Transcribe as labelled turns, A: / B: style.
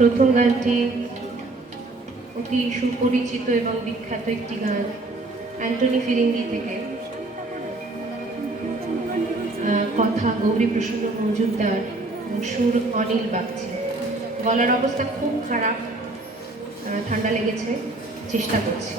A: প্রথম গানটি অতি সুপরিচিত এবং বিখ্যাত একটি গান, অ্যান্টনি ফিরিঙ্গি থেকে। কথা গৌরী প্রসন্ন মজুমদার সুর অনিল বাগচি। গলার অবস্থা খুব খারাপ ঠান্ডা লেগেছে, চেষ্টা করছি।